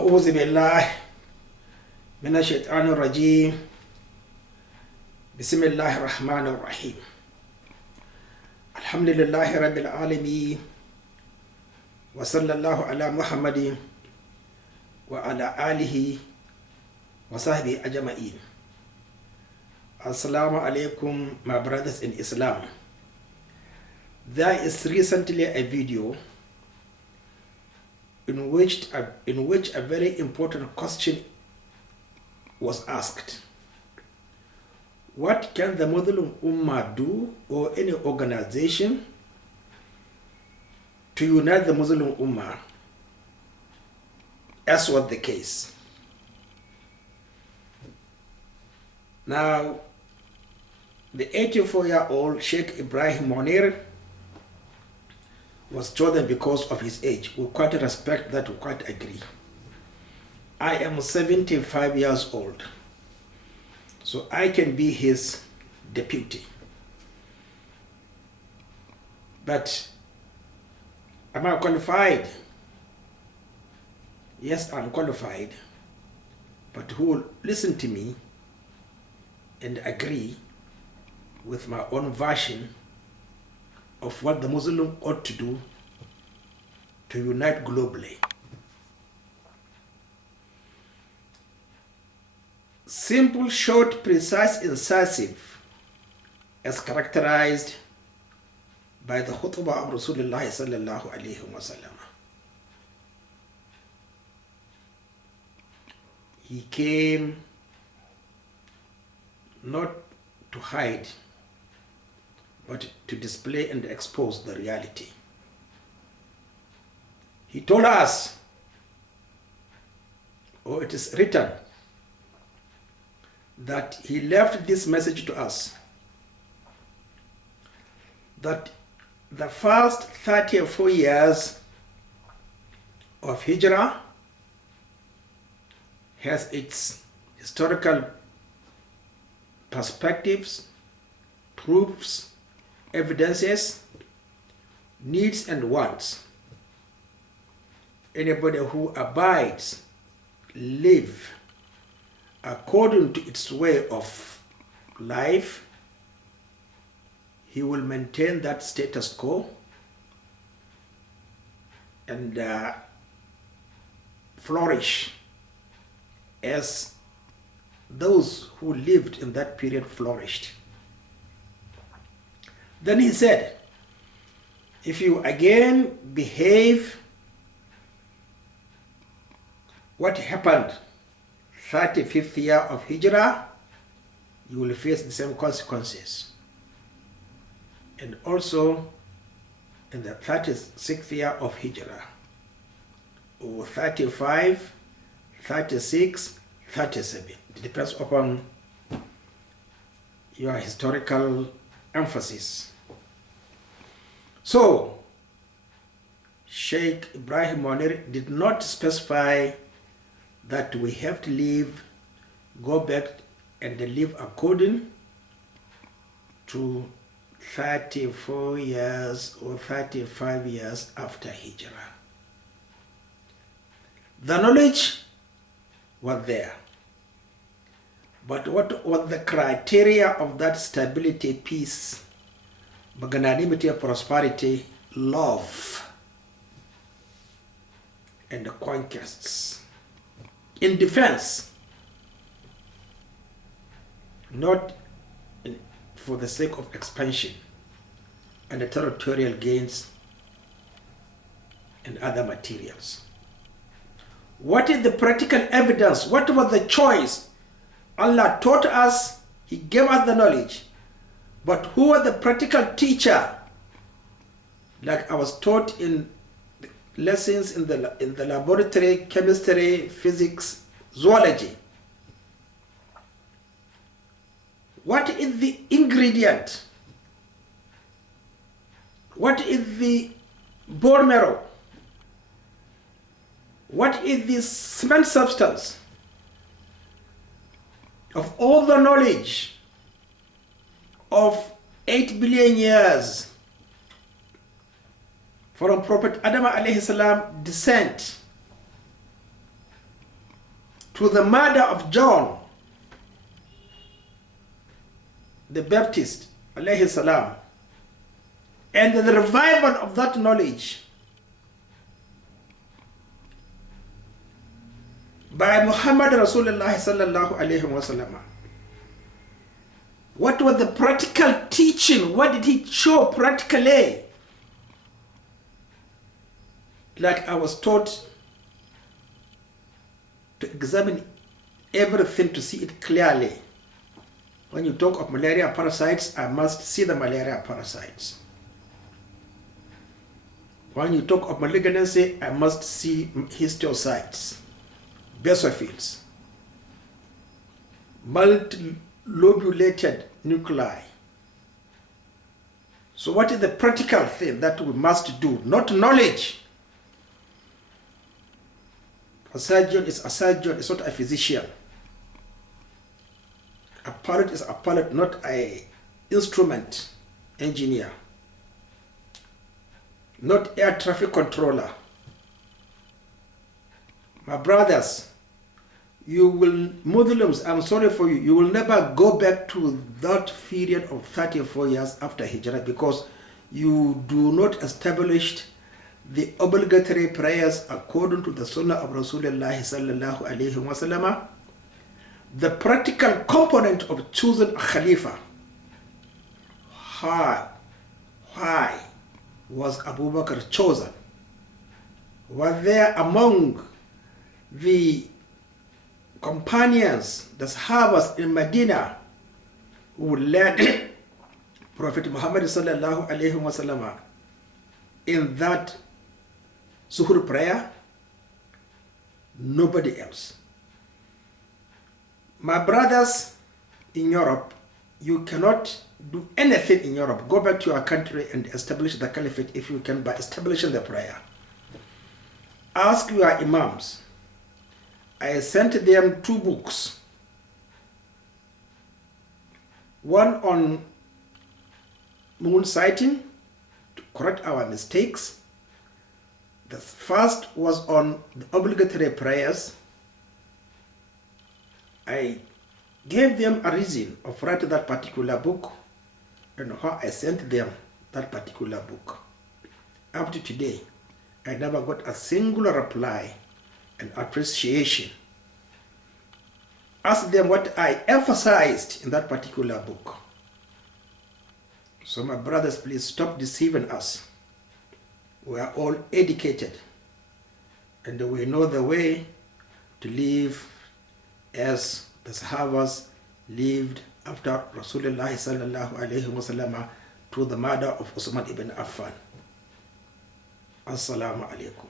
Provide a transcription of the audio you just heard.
أعوذ بالله من الشيطان الرجيم. بسم الله الرحمن الرحيم. الحمد لله رب العالمين، وصلى الله على محمد وعلى آله وصحبه أجمعين. Assalamu alaikum, my brothers in Islam. There is recently a video in which a very important question was asked. What can the Muslim Ummah do, or any organization, to unite the Muslim Ummah, as was the case? Now, the 84-year-old Sheikh Ibrahim Munir was chosen because of his age. We quite respect that, we quite agree. I am 75 years old, so I can be his deputy. But am I qualified? Yes, I'm qualified. But who will listen to me and agree with my own version of what the Muslim ought to do to unite globally? Simple, short, precise, incisive, as characterized by the khutbah of Rasulullah sallallahu alaihi wasallam. He came not to hide, but to display and expose the reality. He told us, or it is written, that he left this message to us, that the first 34 years of Hijrah has its historical perspectives, proofs, evidences, needs and wants. Anybody who abides, live according to its way of life, he will maintain that status quo and flourish as those who lived in that period flourished. Then he said, if you again behave what happened 35th year of Hijrah, you will face the same consequences. And also in the 36th year of Hijrah, or 35, 36, 37. It depends upon your historical emphasis. So, Sheikh Ibrahim Munir did not specify that we have to go back and live according to 34 years or 35 years after Hijrah. The knowledge was there. But what was the criteria of that stability, peace, magnanimity, prosperity, love, and the conquests? In defense, not for the sake of expansion and the territorial gains and other materials. What is the practical evidence? What was the choice? Allah taught us, He gave us the knowledge, but who was the practical teacher? Like I was taught in lessons in the laboratory, chemistry, physics, zoology. What is the ingredient? What is the bone marrow? What is the cement substance of all the knowledge of 8 billion years from Prophet Adam alayhi salam descent to the murder of John the Baptist, alayhi salam, and the revival of that knowledge by Muhammad Rasulullah sallallahu alayhi wa sallam. What was the practical teaching? What did he show practically? Like I was taught to examine everything to see it clearly. When you talk of malaria parasites, I must see the malaria parasites. When you talk of malignancy, I must see histiocytes, basophils, multilobulated nuclei. So what is the practical thing that we must do? Not knowledge. A surgeon is a surgeon, it's not a physician. A pilot is a pilot, not an instrument engineer. Not air traffic controller. My brothers, you will, Muslims, I'm sorry for you, you will never go back to that period of 34 years after Hijrah because you do not establish the obligatory prayers according to the Sunnah of Rasulullah sallallahu alayhi wa sallam. The practical component of choosing a Khalifa. Why was Abu Bakr chosen? Was there among the companions, the Sahabas in Medina, who led Prophet Muhammad sallallahu alayhi wa sallam in that Zuhur prayer? Nobody else. My brothers in Europe, you cannot do anything in Europe. Go back to your country and establish the caliphate if you can by establishing the prayer. Ask your imams. I sent them 2 books. One on moon sighting, to correct our mistakes. The first was on the obligatory prayers. I gave them a reason of writing that particular book and how I sent them that particular book. Up to today, I never got a single reply and appreciation. Ask them what I emphasized in that particular book. So my brothers, please stop deceiving us. We are all educated and we know the way to live as the Sahabas lived after Rasulullah sallallahu alayhi wa sallam to the murder of Uthman ibn Affan. Assalamu alaikum.